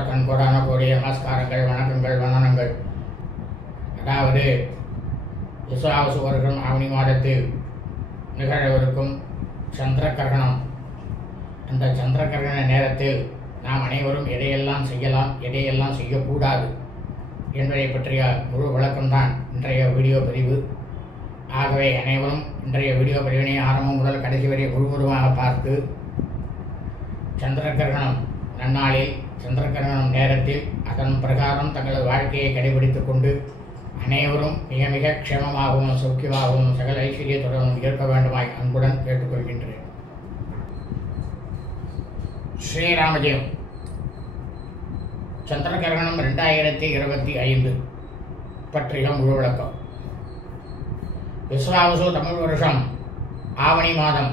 முதற்கண் கோடான கோடி நமஸ்காரங்கள், வணக்கங்கள், வந்தனங்கள். அதாவது விஸ்வாவசு வருடம் ஆவணி மாதத்தில் நிகழவிருக்கும் சந்திர கிரகணம். அந்த சந்திர கிரகண நேரத்தில் நாம் அனைவரும் எதையெல்லாம் செய்யலாம், எதையெல்லாம் செய்யக்கூடாது என்பதை பற்றிய முழு விளக்கம்தான் இன்றைய வீடியோ பதிவு. ஆகவே அனைவரும் இன்றைய வீடியோ பதிவினை ஆரம்பம் முதல் கடைசி வரை முழுவதுமாக பார்த்து சந்திர கிரகணம் நன்னாளில், சந்திர கிரகணம் நேரத்தில் அதன் பிரகாரம் தங்களது வாழ்க்கையை கடைபிடித்துக் கொண்டு அனைவரும் மிக மிக க்ஷேமமாகவும் சௌக்கியமாகவும் சகல ஐஸ்வர்யத்துடன் இருக்க வேண்டுமாய் அன்புடன் கேட்டுக்கொள்கின்றேன். ஸ்ரீராமஜெயம். சந்திர கிரகணம் 2025 பற்றிய முழு விளக்கம். விஸ்வாவசு தமிழ் வருஷம் ஆவணி மாதம்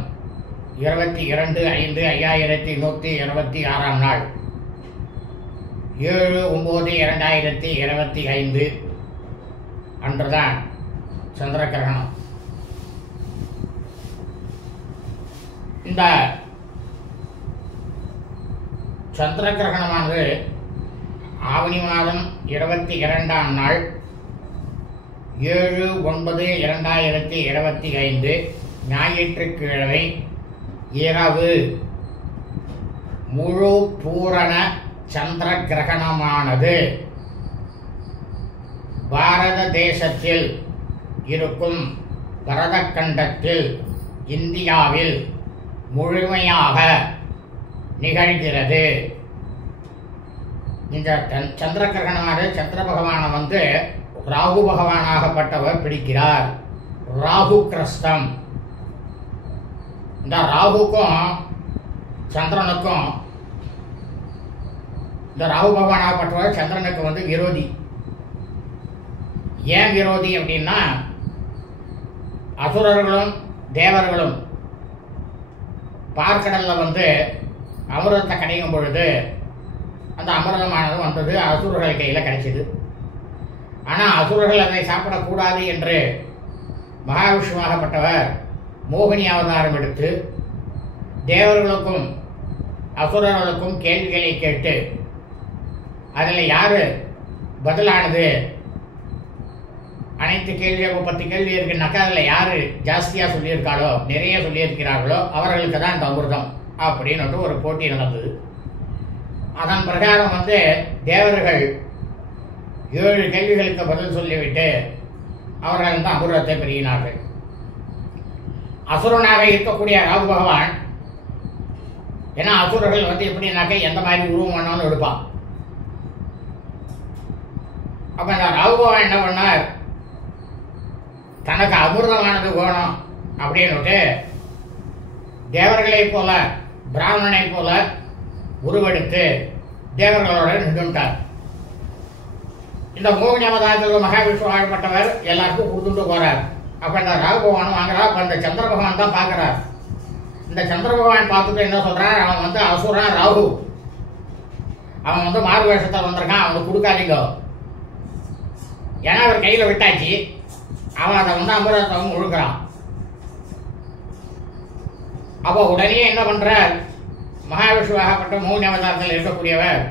22/5/5126 நாள் 7/9/2025 அன்றுதான் சந்திர கிரகணம். இந்த சந்திர கிரகணமானது ஆவணி மாதம் 22ஆம் நாள் 7/9/2025 ஞாயிற்றுக்கிழமை இரவு முழு பூரண சந்திர கிரகணமானது பாரத தேசத்தில் இருக்கும் பரதக்கண்டத்தில் இந்தியாவில் முழுமையாக நிகழ்கிறது. இந்த சந்திர கிரகணமானது சந்திர பகவானை ராகு பகவானாகப்பட்டவர் பிடிக்கிறார். ராகு கிரஸ்தம். இந்த ராகுக்கும் சந்திரனுக்கும், இந்த ராகு பகவானாகப்பட்டவர் சந்திரனுக்கு விரோதி. ஏன் விரோதி அப்படின்னா, அசுரர்களும் தேவர்களும் பார்க்கடல்ல அமிர்தத்தை கிடைக்கும் பொழுது அந்த அமிர்தமானது வந்தது அசுரர்கள் கையில் கிடைச்சது. ஆனால் அசுரர்கள் அதை சாப்பிடக்கூடாது என்று மகாவிஷ்ணுவாகப்பட்டவர் மோகினி அவதாரம் எடுத்து தேவர்களுக்கும் அசுரர்களுக்கும் கேள்விகளை கேட்டு அதில் யாரு பதிலானது, அனைத்து கேள்வியும் 10 கேள்வி இருக்குன்னாக்கா அதில் யாரு ஜாஸ்தியாக சொல்லியிருக்காளோ, நிறைய சொல்லியிருக்கிறார்களோ அவர்களுக்கு தான் இந்த அமிர்தம் அப்படின்னு ஒரு போட்டி நடந்தது. அதன் பிரகாரம் தேவர்கள் 7 கேள்விகளுக்கு பதில் சொல்லிவிட்டு அவர்கள் அமிர்தத்தை பெறுகினார்கள். அசுரனாக இருக்கக்கூடிய ராகு பகவான், ஏன்னா அசுரர்கள் எப்படின்னாக்க எந்த மாதிரி உருவம் வேணாலும் எடுப்பான். அப்ப இந்த ராகு பகவான் என்ன பண்ணார், தனக்கு அமிர்தமானது வேணும் அப்படின்னு தேவர்களை போல பிராமணனை போல உருவெடுத்து தேவர்களோட நின்றுட்டார். இந்த மோகினி அவதாரத்தில் மகாவிஷ்ணு ஆழ்பட்டவர் எல்லாருக்கும் கொடுத்துட்டு போறார். அப்ப இந்த ராகு பகவான் வாங்குறா. அப்ப இந்த சந்திர பகவான் தான் பாக்குறார். இந்த சந்திர பகவான் பார்த்துட்டு என்ன சொல்றார், அவன் அசுரன் ராகு, அவன் மாறு வேஷத்தை வந்திருக்கான், அவனுக்கு கொடுக்காதீங்க. ஏன்னா அவர் கையில விட்டாச்சு, அவன் அதை அமிர்தத்தை முழுக்கிறான். அப்போ உடனே என்ன பண்றார், மகாவிஷ்ணுவாகப்பட்ட மோகினி அவதாரத்தில் இருக்கக்கூடியவர்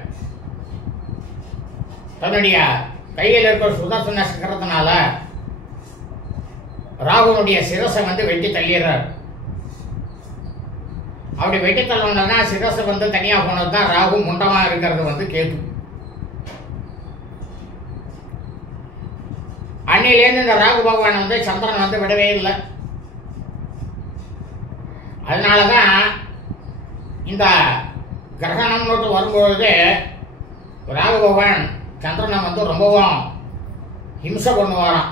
தன்னுடைய கையில் இருக்கிற சுதர்சன சக்கரத்தினால ராகுனுடைய சிரசை வெட்டி தள்ளிடுறார். அப்படி வெட்டி தள்ளணும்னா சிரசை தனியா போனதுதான் ராகு, முண்டமா இருக்கிறது கேது. அன்னிலேருந்து இந்த ராகு பகவான் சந்திரன் விடவே இல்லை. அதனாலதான் இந்த கிரகணம் வரும்பொழுது ராகு பகவான் சந்திரனை ரொம்பவும் ஹிம்சை பண்ணுவாராம்.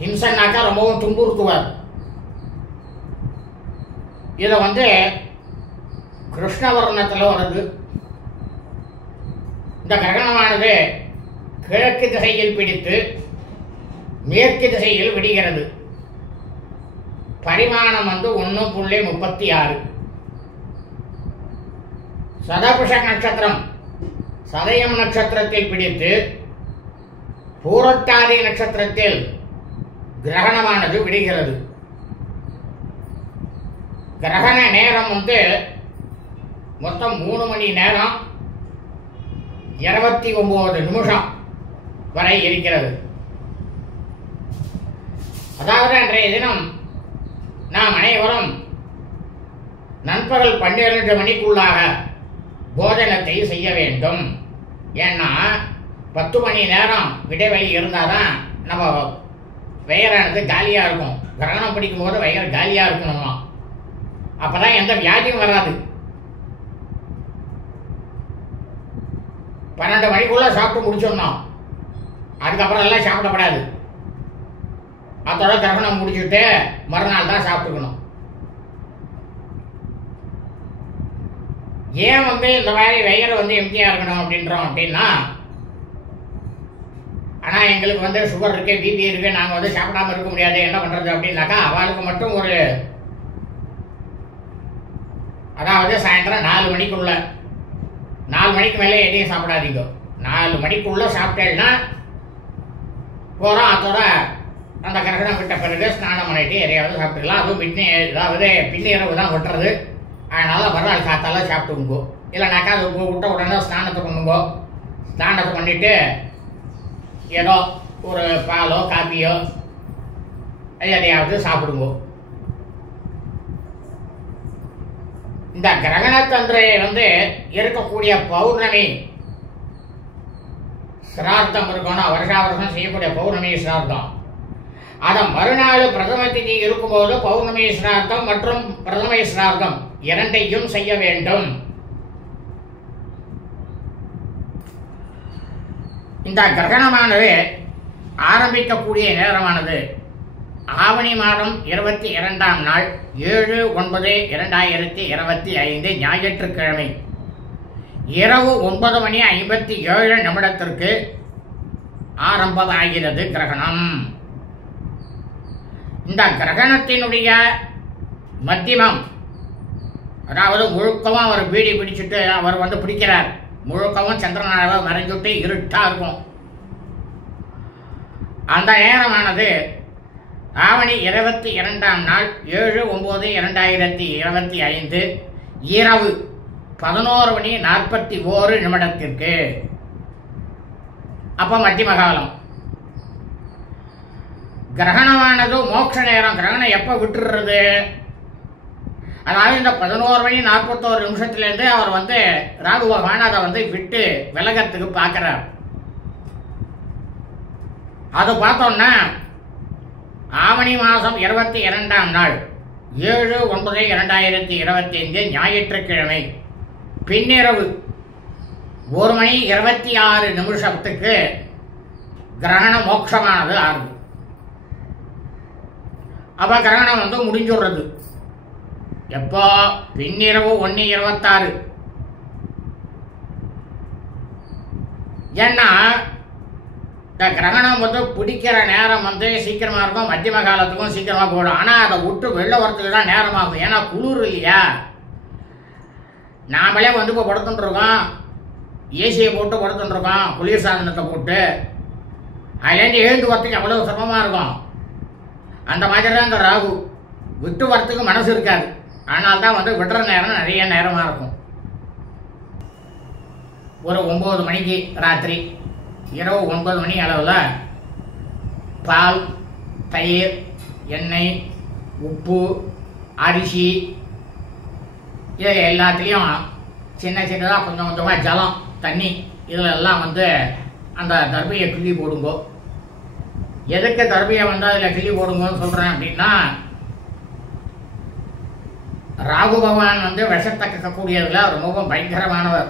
ஹிம்சன்னாக்கா ரொம்பவும் துன்புறுத்துவார். இதை கிருஷ்ணவர்ணத்தில் வருது. இந்த கிரகணமானது கிழக்கு திசையில் பிடித்து மேற்கு திசையில் விடுகிறது. பரிமாணம் 1.36. சதபுஷ நட்சத்திரம் சதயம் நட்சத்திரத்தில் பிடித்து பூரட்டாதி நட்சத்திரத்தில் கிரகணமானது விடுகிறது. கிரகண நேரம் மொத்தம் 3 மணி நேரம் 29 நிமிஷம் வரை இருக்கிறது. அதாவது அன்றைய தினம் நாம் அனைவரும் நண்பகல் 12 மணிக்குள்ளாக போஜனத்தை செய்ய வேண்டும். ஏன்னா 10 மணி நேரம் இடைவெளி இருந்தாதான் நம்ம வயிறானது காலியா இருக்கும். கிரகணம் பிடிக்கும் போது வயிறு காலியா இருக்கணுமா, அப்பதான் எந்த வியாதியும் வராது. 12 மணிக்குள்ள சாப்பிட்டு முடிச்சிடணும். அதுக்கப்புறம் எல்லாம் சாப்பிடப்படாது. அதோட கிரகணம் முடிச்சுட்டு மறுநாள் தான் சாப்பிட்டுக்கணும். ஏன் இந்த மாதிரி வயிறு எம்டியா இருக்கணும் அப்படின்னா, ஆனா எங்களுக்கு சுகர் இருக்கு, பிபி இருக்கு, நாங்க சாப்பிடாம இருக்க முடியாது, என்ன பண்றது அப்படின்னாக்கா, அவளுக்கு மட்டும் அதாவது சாயந்தரம் 4 மணிக்குள்ள, 4 மணிக்கு மேலே எதையும் சாப்பிடாதீங்க. 4 மணிக்குள்ள சாப்பிட்டேன்னா போறோம். அதோட அந்த கிரகணம் விட்ட பிறகு ஸ்நானம் பண்ணிட்டு எதையாவது சாப்பிட்டுக்கலாம். அதுவும் பின்னிரவு தான் விட்டுறது. அதனால மறுநாள் காத்தால சாப்பிட்டுங்கோ. இல்லைனாக்கா அது விட்ட உடனே ஸ்நானத்தை பண்ணுங்கோ. ஸ்நானத்தை பண்ணிட்டு ஏதோ ஒரு பாலோ காப்பியோ எதையாவது சாப்பிடுங்கோ. இந்த கிரகணத்தன்றை இருக்கக்கூடிய பௌர்ணமி சிரார்த்தம் இருக்கணும். வருஷம் செய்யக்கூடிய பௌர்ணமி சிரார்த்தம், அத மறுநாள் பிரதம திதி இருக்கும்போது பௌர்ணமி சிரார்த்தம் மற்றும் பிரதம சிரார்த்தம் இரண்டையும் செய்ய வேண்டும். இந்த கிரகணமானது ஆரம்பிக்கக்கூடிய நேரமானது ஆவணி மாதம் 22ஆம் நாள் 7/9/2025 ஞாயிற்றுக்கிழமை இரவு 9:57 ஆரம்பமாகிறது கிரகணம். இந்த கிரகணத்தினுடைய மத்தியமம், அதாவது முழுக்கவும் அவர் பீடி பிடிச்சிட்டு அவர் பிடிக்கிறார். முழுக்கவும் சந்திரனாக மறைஞ்சுட்டு இருட்டா இருக்கும். அந்த நேரமானது ஆவணி 22ஆம் நாள் 7/9/2025 இரவு 11:41 அப்ப மத்தியம காலம். கிரகணமானது மோட்ச நேரம். கிரகணம் எப்ப விட்டுறது, அதாவது இந்த 11:41 அவர் ராகு பகவான் அதை விட்டு விலகத்துக்கு பார்க்கிறார். அது பார்த்தோம்னா ஆவணி மாதம் 22ஆம் நாள் 7/9/2025 ஞாயிற்றுக்கிழமை பின்னிரவு 1:26 கிரகண மோட்சமானது ஆகுது. அப்ப கிரகணம் முடிஞ்சுடுறது. எப்போ? பின்னிரவு 1:26. ஏன்னா இந்த கிரகணம் பிடிக்கிற நேரம் சீக்கிரமா இருக்கும், மத்தியம காலத்துக்கும் சீக்கிரமா போடும். ஆனா அதை விட்டு வெளில வரத்துக்கு தான் நேரமாகும். ஏன்னா குளிர் இல்லையா, நாமளே இப்போ படுத்துட்டு இருக்கோம், ஏசியை போட்டு படுத்துட்டு இருக்கோம், குளிர் சாதனத்தை போட்டு. அதுலேருந்து எழுந்து வரத்துக்கு அவ்வளவு சிரமமா இருக்கும். அந்த மாதிரி தான் இந்த ராகு விட்டு வரத்துக்கு மனசு இருக்காது. அதனால்தான் விடுற நேரம் நிறைய நேரமா இருக்கும். ஒரு 9 மணிக்கு ராத்திரி இரவு 9 மணி அளவில் பால், தயிர், எண்ணெய், உப்பு, அரிசி இது எல்லாத்துலேயும் சின்ன சின்னதாக கொஞ்சம் கொஞ்சமாக ஜலம், தண்ணி இதில் எல்லாம் அந்த தர்பையை கிள்ளி போடுங்கோ. எதுக்கு தர்பையை அதில் கிள்ளி போடுங்கன்னு சொல்கிறேன் அப்படின்னா, ராகு பகவான் விஷத்தை கக்கக்கூடியதில் ரொம்பவும் பயங்கரமானவர்.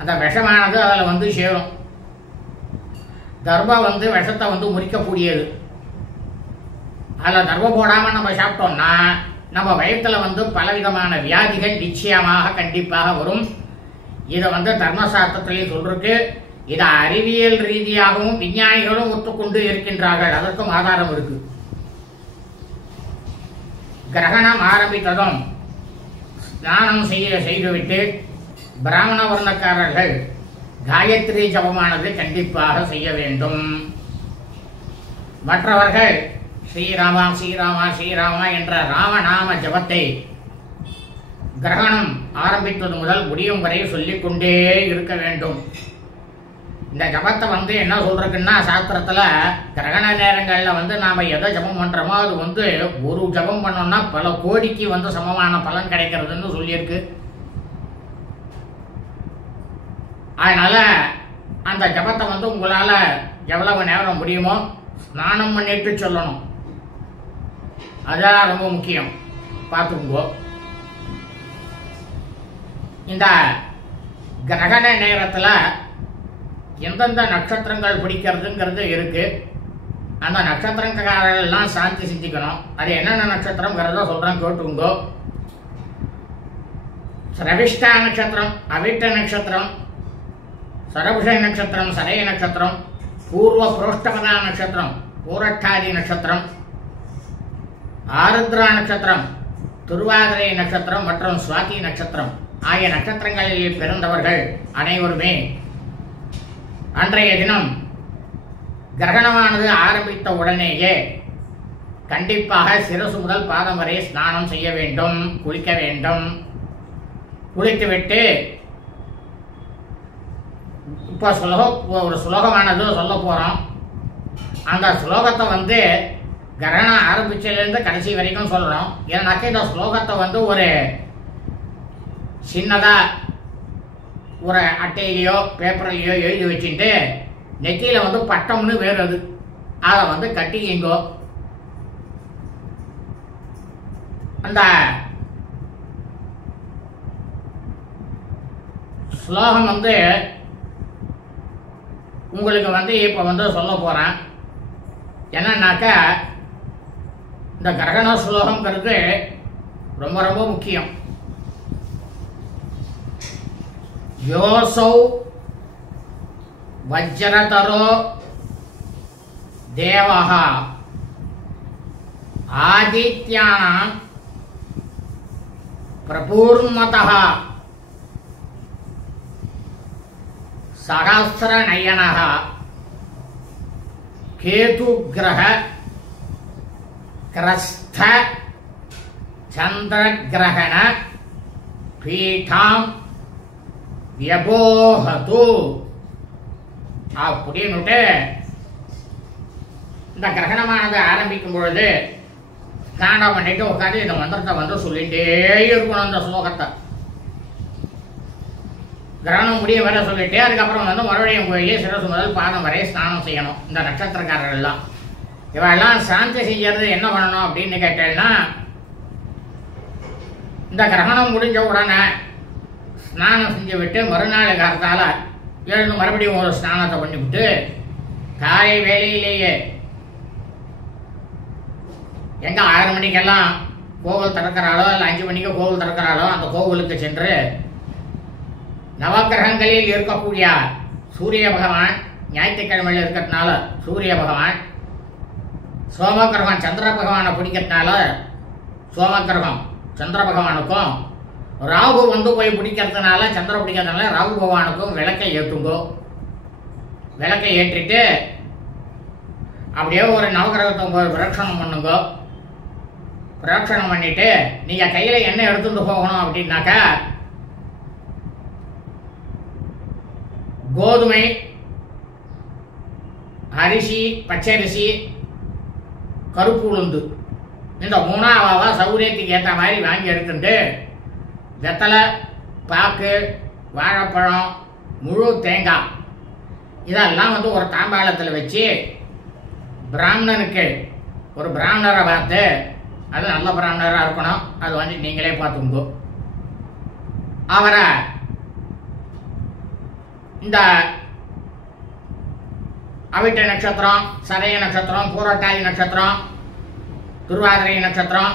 அந்த விஷமானது அதில் சேரும். தர்பை விஷத்தை முறிக்கக்கூடியது. அதில் தர்பை போடாமல் நம்ம சாப்பிட்டோம்னா நம்ம வயிற்றுல பலவிதமான வியாதிகள் நிச்சயமாக கண்டிப்பாக வரும். இதை தர்மசாஸ்திரத்திலேயே சொல்லிருக்கு. இதை அறிவியல் ரீதியாகவும் விஞ்ஞானிகளும் ஒத்துக்கொண்டு இருக்கின்றார்கள். அதற்கும் ஆதாரம் இருக்கு. கிரகணம் ஆரம்பித்ததும் ஸ்நானம் செய்துவிட்டு பிராமண வர்ணக்காரர்கள் காயத்ரி ஜபமானது கண்டிப்பாக செய்ய வேண்டும். மற்றவர்கள் ஸ்ரீராமா ஸ்ரீராமா ஸ்ரீராமா என்ற ராமநாம ஜபத்தை கிரகணம் ஆரம்பித்தது முதல் முடியும் வரை சொல்லிக்கொண்டே இருக்க வேண்டும். இந்த ஜபத்தை என்ன சொல்றதுன்னா, சாஸ்திரத்துல கிரகண நேரங்கள்ல நாம எதை ஜபம் பண்றோமோ அது ஒரு ஜபம் பண்ணோம்னா பல கோடிக்கு சமமான பலன் கிடைக்கிறதுன்னு சொல்லியிருக்கு. அதனால அந்த ஜபத்தை உங்களால எவ்வளவு நேரம் முடியுமோ ஸ்நானம் பண்ணிட்டு சொல்லணும். அதான் ரொம்ப முக்கியம், பார்த்துக்கோ. இந்த கிரகண நேரத்துல எந்தெந்த நட்சத்திரங்கள் பிடிக்கிறதுங்கிறது இருக்கு. அந்த நட்சத்திரக்காரர்கள் எல்லாம் சாந்தி சிந்திக்கணும். அது என்னென்ன நட்சத்திரம்ங்கிறத சொல்றேன், கேட்டுங்கோ. ஸ்ரவிஷ்டா நட்சத்திரம், அவிட்ட நட்சத்திரம், சரபுஷ நட்சத்திரம், சதய நட்சத்திரம், பூர்வ புரோஷ்டபதா நட்சத்திரம், பூரட்டாதி நட்சத்திரம், ஆருத்ரா நட்சத்திரம், திருவாதிரை நட்சத்திரம் மற்றும் சுவாதி நட்சத்திரம் ஆகிய நட்சத்திரங்களில் பிறந்தவர்கள் அனைவருமே அன்றைய தினம் கிரகணமானது ஆரம்பித்த உடனேயே கண்டிப்பாக சிரசு முதல் பாதம் வரை ஸ்நானம் செய்ய வேண்டும், குளிக்க வேண்டும். குளித்துவிட்டு இப்போ ஒரு ஸ்லோகமானது சொல்ல போறோம். அந்த ஸ்லோகத்தை கிரகணம் ஆரம்பிச்சதுலேருந்து கடைசி வரைக்கும் சொல்லணும். ஏன்னாக்க இந்த ஸ்லோகத்தை ஒரு சின்னதா ஒரு அட்டையிலையோ பேப்பர்லையோ எழுதி வச்சுட்டு நெத்தியில பட்டம்னு வேறு அதை கட்டிங்கோ. அந்த ஸ்லோகம் உங்களுக்கு இப்ப சொல்ல போறேன். என்னன்னாக்க இந்த கிரகண ஸ்லோகம்ங்கிறது ரொம்ப ரொம்ப முக்கியம். யோசௌ வஜ்ரதரோ தேவஹ ஆதித்யானாம் பிரபூர்மதஹ சஹஸ்ரநயனஹ கேதுக்ரஹ கிரஸ்த சந்திரகிரகண பீட்டாம் வியபோஹது அப்படின்னுட்டு இந்த கிரகணமானது ஆரம்பிக்கும் பொழுது ஸ்நானம் பண்ணிட்டு உட்காந்து இந்த மந்திரத்தை சொல்லிட்டே இருக்கணும். அந்த ஸ்லோகத்தை கிரகணம் முடிய வர சொல்லிட்டு அதுக்கப்புறம் மறுபடியும் போய் சிரசு முதல் பாதம் வரை ஸ்நானம் செய்யணும். இந்த நட்சத்திரக்காரர்கள் எல்லாம் இவெல்லாம் சாந்தி செய்யறது என்ன பண்ணணும் அப்படின்னு கேட்டேன்னா, இந்த கிரகணம் முடிஞ்ச உடனே ஸ்நானம் செஞ்சு விட்டு மறுநாள் காலத்தால எழுந்து மறுபடியும் ஒரு ஸ்நானத்தை பண்ணிவிட்டு காலை வேலையிலேயே எங்க 6 மணிக்கெல்லாம் கோவில் திறக்கிறாளோ இல்லை 5 மணிக்கு கோவில் திறக்கிறாளோ அந்த கோவிலுக்கு சென்று நவக்கிரகங்களில் இருக்கக்கூடிய சூரிய பகவான் ஞாயிற்றுக்கிழமையில் இருக்கிறதுனால சூரிய பகவான், சோமகிரகம் சந்திர பகவானை பிடிக்கிறதுனால சோமகிரகம் சந்திர பகவானுக்கும், ராகு போய் பிடிக்கிறதுனால சந்திர பிடிக்கிறதுனால ராகு பகவானுக்கும் விளக்கை ஏற்றுங்கோ. விளக்கை ஏற்றிட்டு அப்படியே ஒரு நவகிரகத்தை பிரதட்சணம் பண்ணுங்க. பிரதட்சணம் பண்ணிட்டு நீங்க கையில என்ன எடுத்துட்டு போகணும் அப்படின்னாக்கா, கோதுமை, அரிசி, பச்சரிசி, கருப்பு உளுந்து இந்த 3ஆவா சௌரியத்துக்கு ஏற்ற மாதிரி வாங்கி எடுத்துட்டு வெத்தலை, பாக்கு, வாழைப்பழம், முழு தேங்காய் இதெல்லாம் ஒரு தாம்பாளத்தில் வச்சு பிராமணனுக்கு ஒரு பிராமணரை பார்த்து, அது நல்ல பிராமணராக இருக்கணும், அது நீங்களே பார்த்துக்கோ, அவரை இந்த அவிட்ட நட்சத்திரம், சதய நட்சத்திரம், பூரட்டாதி நட்சத்திரம், திருவாதிரை நட்சத்திரம்,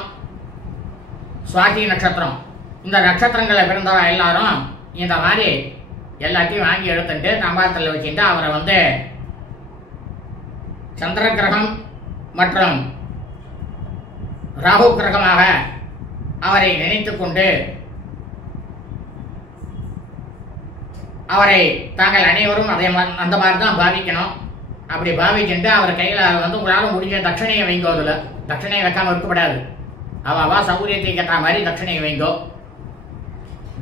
சுவாதி நட்சத்திரம் இந்த நட்சத்திரங்களை பிறந்தவரை எல்லாரும் இந்த மாதிரி எல்லாத்தையும் வாங்கி எடுத்துட்டு தாம்பாளத்தில் வச்சுட்டு அவரை சந்திர கிரகம் மற்றும் ராகு கிரகமாக அவரை நினைத்துக் கொண்டு அவரை தாங்கள் அனைவரும் அந்த மாதிரி தான் பாவிக்கணும். அப்படி பாவிச்சுட்டு அவர் கையில் உங்களால முடிஞ்ச தட்சணையை வைங்கோ. அதில் தட்சணையை வைக்காம இருக்கப்படாது. அவா சௌகரியத்தை கேட்ட மாதிரி தட்சணையை வைங்கோ.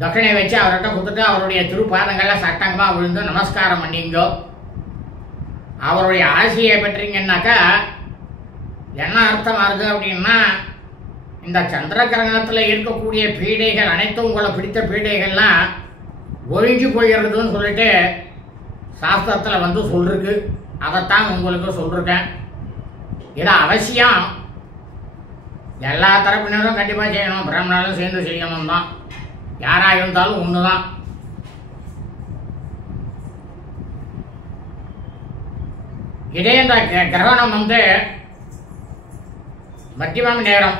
தட்சிணை வச்சு அவர்கிட்ட கொடுத்துட்டு அவருடைய திருப்பாதங்கள்ல சட்டங்கமாக விழுந்து நமஸ்காரம் பண்ணிங்கோ. அவருடைய ஆசையை பெற்றீங்கன்னாக்கா என்ன அர்த்தம் ஆகுது அப்படின்னா, இந்த சந்திர கிரகணத்தில் இருக்கக்கூடிய பீடைகள் அனைத்தும் உங்களை பிடித்த பீடைகள்லாம் ஒழிஞ்சு போயிடுறதுன்னு சொல்லிட்டு சாஸ்திரத்தில் வந்து சொல்லிருக்கு. அதைத்தான் உங்களுக்கு சொல்லிருக்கேன். இது அவசியம் எல்லா தரப்பினரும் கண்டிப்பாக செய்யணும். பிராமணாலும் சேர்ந்து செய்யணும் தான். யாராக இருந்தாலும் ஒன்று தான். இதே இந்த கிரகணம் வந்து மத்தியமம் நேரம்.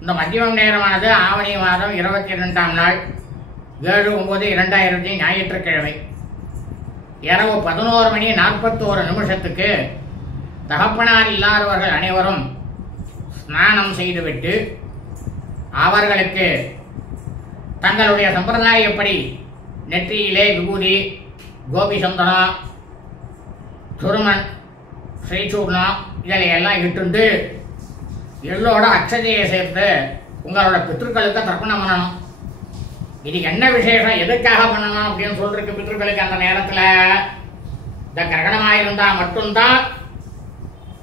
இந்த மத்தியமம் நேரமானது ஆவணி மாதம் 22ஆம் நாள் 7/9/2000 ஞாயிற்றுக்கிழமை இரவு 11:41 தகப்பனார் இல்லாதவர்கள் அனைவரும் ஸ்நானம் செய்துவிட்டு அவர்களுக்கு தங்களுடைய சம்பிரதாயப்படி நெற்றியிலே விபூதி, கோபி சந்தனம், துருமன், ஸ்ரீசூர்ணம் இதையெல்லாம் இட்டுண்டு எள்ளோட அக்ஷதையை சேர்த்து உங்களோட பித்ருக்களுக்கு தர்ப்பணம் பண்ணணும். இது என்ன விசேஷம், எதுக்காக பண்ணணும் அப்படின்னு சொல்றதுக்கு பித்ருக்களுக்கு அந்த நேரத்தில் இந்த கிரகணமாக இருந்தால் மட்டும்தான்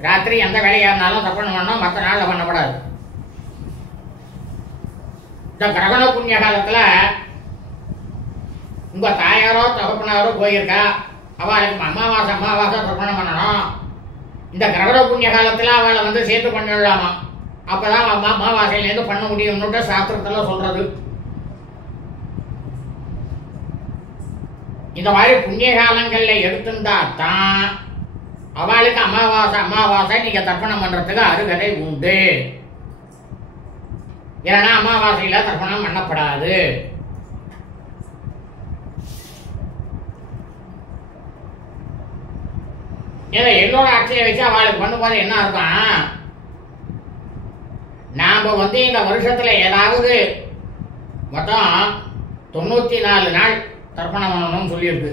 ராத்திரி எந்த வேலையாக இருந்தாலும் தர்ப்பணம் பண்ணணும், மற்ற நாளில் பண்ணப்படாது. இந்த கிரகண புண்ணிய காலத்தில் உங்கள் தாயாரோ தகப்பனாரோ போயிருக்கா, அவளுக்கு அமாவாசை தர்ப்பணம் பண்ணணும். இந்த கிரகண புண்ணிய காலத்தில் அவளை வந்து சேர்த்து பண்ணிடலாமா, அப்போதான் அமாவாசையிலேருந்து பண்ண முடியும்னுட்டு சாஸ்திரத்தில் சொல்றது. இந்த மாதிரி புண்ணிய காலங்களில் எடுத்துட்டா தான் அவளுக்கு அமாவாசை நீங்க தர்ப்பணம் பண்றதுக்கு அருகதை உண்டு. ஏன்னா அமாவாசையில தர்ப்பணம் பண்ணப்படாது. ஏன்னா எல்லோட அட்சையை வச்சு அவளுக்கு பண்ணும்போது என்ன இருக்கும், நாம வந்து இந்த வருஷத்துல ஏதாவது மொத்தம் 94 நாள் தர்ப்பணம் பண்ணணும்னு சொல்லியிருக்கு.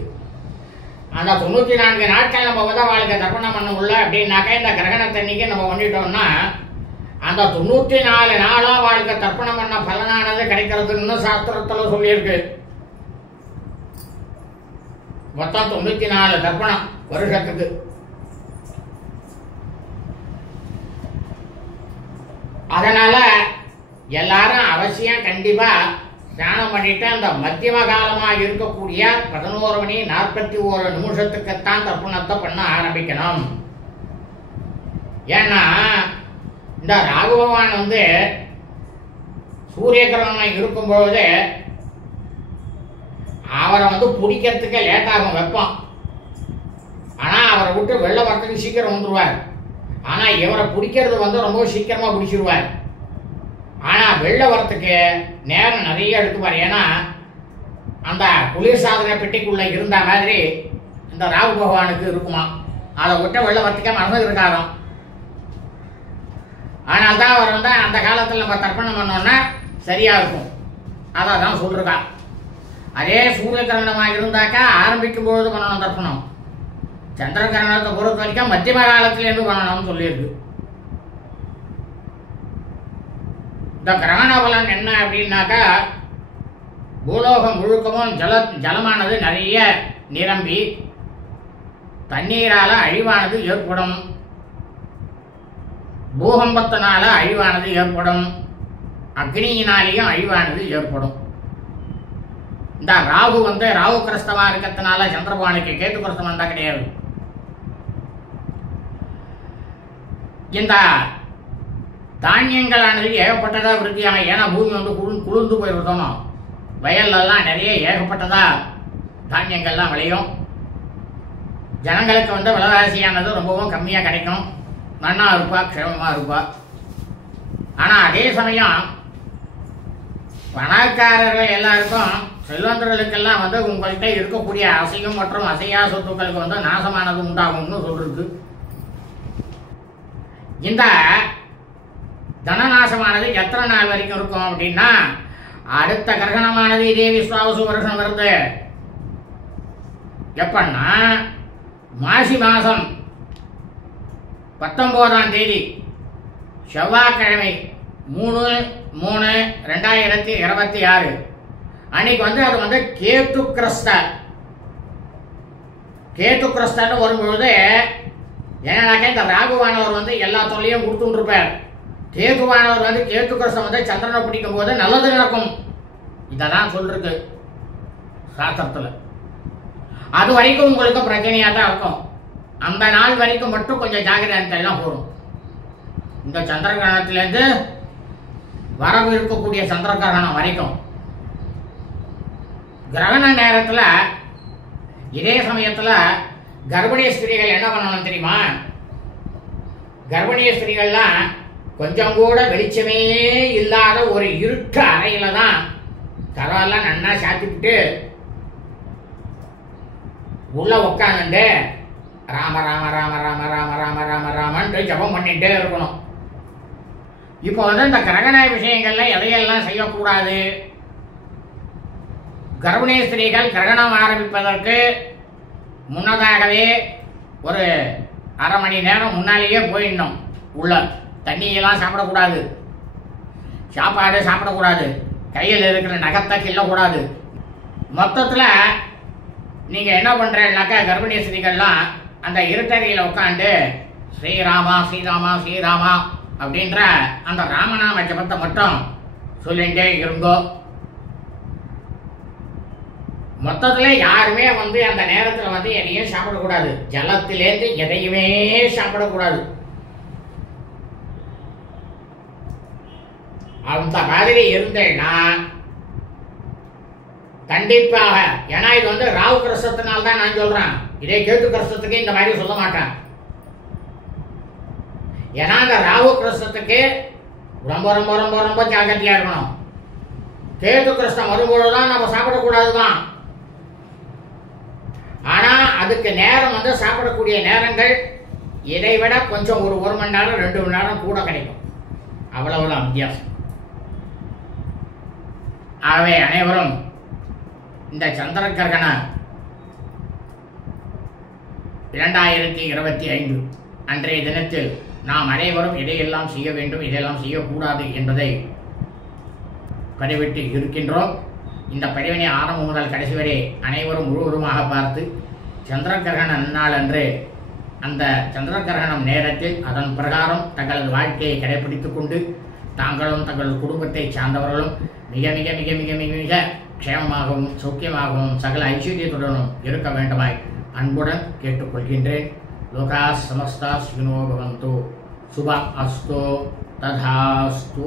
அந்த 94 நாட்கள் நம்ம வந்து அவளுக்கு தர்ப்பணம் பண்ண முடியல அப்படின்னாக்கா இந்த கிரகணத்தன்னைக்கு நம்ம பண்ணிட்டோம்னா அந்த 94 நாளும் அவளுக்கு தர்ப்பணம் பண்ண பலனானது கிடைக்கிறதுன்னு சாஸ்திரத்துல சொல்லியிருக்கு. மொத்தம் 94 தர்ப்பணம் வருஷத்துக்கு. அதனால எல்லாரும் அவசியம் கண்டிப்பா ஸ்நானம் பண்ணிட்டு அந்த மத்தியம காலமாக இருக்கக்கூடிய 11:41 தர்ப்பணத்தை பண்ண ஆரம்பிக்கணும். ஏன்னா இந்த ராகு பகவான் வந்து சூரிய கிரகணம் இருக்கும்பொழுது அவரை வந்து பிடிக்கிறதுக்கு லேட்டாகும் வெப்பம். ஆனா அவரை விட்டு வெள்ள வரத்துக்கு சீக்கிரம் வந்துருவார். ஆனா இவரை பிடிக்கிறது வந்து ரொம்ப சீக்கிரமா பிடிச்சிருவார். ஆனா வெள்ள வரத்துக்கு நேரம் நிறைய எடுத்துப்பார். ஏன்னா அந்த குளிர் சாதன பெட்டிக்குள்ள இருந்த மாதிரி இந்த ராகு பகவானுக்கு இருக்குமா, அதை விட்ட வெள்ள வரத்துக்கே மறந்து இருக்காராம். ஆனால் தான் அவர் வந்து அந்த காலத்தில் நம்ம தர்ப்பணம் பண்ணோம்னா சரியா இருக்கும். அதை தான் சொல்றா. அதே சூரிய கிரகணமாக இருந்தாக்கா ஆரம்பிக்கும் பொழுது பண்ணணும் தர்ப்பணம். சந்திர கிரகணத்தை பொறுத்த வரைக்கும் மத்தியம காலத்திலேருந்து பண்ணணும்னு சொல்லியிருக்கு. இந்த கிரகண பலன் என்ன அப்படின்னாக்கா, பூலோகம் முழுக்கவும் ஜலமானது நிறைய நிரம்பி தண்ணீரால அழிவானது ஏற்படும், பூகம்பத்தினால அழிவானது ஏற்படும், அக்னியினாலேயும் அழிவானது ஏற்படும். இந்த ராகு வந்து ராகு கிரஸ்தமா இருக்கிறதுனால சந்திரபகவானுக்கு கேது கிரஸ்தம் வந்தா கிடையாது. இந்த தானியங்களானது ஏகப்பட்டதா விருத்தியாக, ஏன்னா பூமி வந்து குளிர்ந்து போயிருந்தோம். வயல்லாம் நிறைய ஏகப்பட்டதா தானியங்கள்லாம் விளையும். ஜனங்களுக்கு வந்து விலைவாசியானது ரொம்பவும் கம்மியாக கிடைக்கும். நன்னா இருப்பா, க்ஷேமமா இருப்பா. ஆனா அதே சமயம் பணக்காரர்கள் எல்லாருக்கும் செல்வந்தர்களுக்கெல்லாம் வந்து உங்கள்கிட்ட இருக்கக்கூடிய அசையும் மற்றும் அசையா சொத்துக்களுக்கு வந்து நாசமானது உண்டாகும்னு சொல்றது. இந்த தனநாசமானது எத்தனை நாள் வரைக்கும் இருக்கும் அப்படின்னா, அடுத்த கிரகணமானது இதே விஸ்வாவசு வருஷம் வருது. எப்பன்னா மாசி மாசம் 19ஆம் தேதி செவ்வாய்க்கிழமை 3/3/2026 அன்னைக்கு அது கேத்து கிரஸ்தன்னு வரும்பொழுது என்னன்னாக்கா இந்த ராகுவானவர் எல்லா தொல்லையும் கொடுத்துருப்பார். கேதுவானவர் கேத்து கிரஸ்தம் சந்திரனை பிடிக்கும் போது நல்லது நடக்கும். இதெல்லாம் சொல்லிருக்கு சாஸ்திரத்துல. அது வரைக்கும் உங்களுக்கு பிரச்சனையா தான் இருக்கும். அந்த நாள் வரைக்கும் மட்டும் கொஞ்சம் ஜாகிரதையெல்லாம் போகும். இந்த சந்திர கிரகணத்திலேருந்து வரவு இருக்கக்கூடிய சந்திர கிரகணம் வரைக்கும் கிரகண நேரத்தில் இதே சமயத்தில் கர்ப்பிணி ஸ்திரீகள் என்ன பண்ணணும் தெரியுமா? கர்ப்பிணி ஸ்திரீகள்லாம் கொஞ்சம் கூட வெளிச்சமே இல்லாத ஒரு இருட்டு அறையில தான் தரவெல்லாம் நன்னா சாத்திட்டு உள்ள உட்காந்துட்டு ராம ராம ராம ராம ராம ராம ராம ராமன்னு ஜபம் பண்ணிட்டே இருக்கணும். இப்போ இந்த கிரகண விஷயங்கள்ல எதையெல்லாம் செய்யக்கூடாது? கர்ப்பிணி ஸ்திரீகள் கிரகணம் ஆரம்பிப்பதற்கு முன்னதாகவே ஒரு அரை மணி நேரம் முன்னாலேயே போயிடணும். உள்ள தண்ணியெல்லாம் சாப்பிடக்கூடாது, சாப்பாடு சாப்பிடக்கூடாது, கையில் இருக்கிற நகத்தை கிள்ளக்கூடாது. மொத்தத்தில் நீங்கள் என்ன பண்ணுறீங்கனாக்கா கர்ப்பிணி ஸ்திரீகள்லாம் அந்த இருட்டறையில் உட்காந்து ஸ்ரீராமா ஸ்ரீராமா ஸ்ரீராமா அப்படின்ற அந்த ராமநாம ஜபத்தை மட்டும் சொல்லிகிட்டே இருங்கோ. மொத்தத்தில் யாருமே அந்த நேரத்தில் எதையும் சாப்பிடக்கூடாது. ஜலத்திலேருந்து எதையுமே சாப்பிடக்கூடாது. அந்த மாதிரி இருந்தேன்னா கண்டிப்பாக, ஏன்னா இது ராகு கிரஸ்தத்தினால தான் நான் சொல்றேன். இதே கேத்து கிரஸ்தத்துக்கு இந்த மாதிரி சொல்ல மாட்டேன். ஏன்னா இந்த ராகு கிரஸ்தத்துக்கு ரொம்ப ரொம்ப ரொம்ப ரொம்ப ஜாக்கிரதையா இருக்கணும். கேத்து கிரஸ்தம் வரும்போதுதான் நம்ம சாப்பிடக்கூடாதுதான். ஆனா அதுக்கு நேரம் சாப்பிடக்கூடிய நேரங்கள் இதை விட கொஞ்சம் ஒரு மணி நேரம் 2 மணி நேரம் கூட கிடைக்கும். அவ்வளவுதான் வித்தியாசம். ஆகவே அனைவரும் இந்த சந்திர கிரகண 2025 அன்றைய தினத்தில் நாம் அனைவரும் இதையெல்லாம் செய்ய வேண்டும், இதையெல்லாம் செய்யக்கூடாது என்பதை பதிவிட்டு இருக்கின்றோம். இந்த பதிவினை ஆரம்பம் முதல் கடைசி வரை அனைவரும் முழுவதுமாக பார்த்து சந்திர கிரகண நாள் அன்று அந்த சந்திர கிரகணம் நேரத்தில் அதன் பிரகாரம் தங்கள் வாழ்க்கையை கடைபிடித்துக் கொண்டு தாங்களும் தங்கள் குடும்பத்தை சார்ந்தவர்களும் மிக மிக மிக மிக மிக மிக க்ஷேமமாகவும் சௌக்கியமாகவும் சகல ஐஸ்வர்யத்துடனும் இருக்க வேண்டுமாய் அன்புடன் கேட்டுக்கொள்கின்றேன். லோகா சமஸ்தா சுகினோ பவந்து. சுப அஸ்து ததாஸ்து.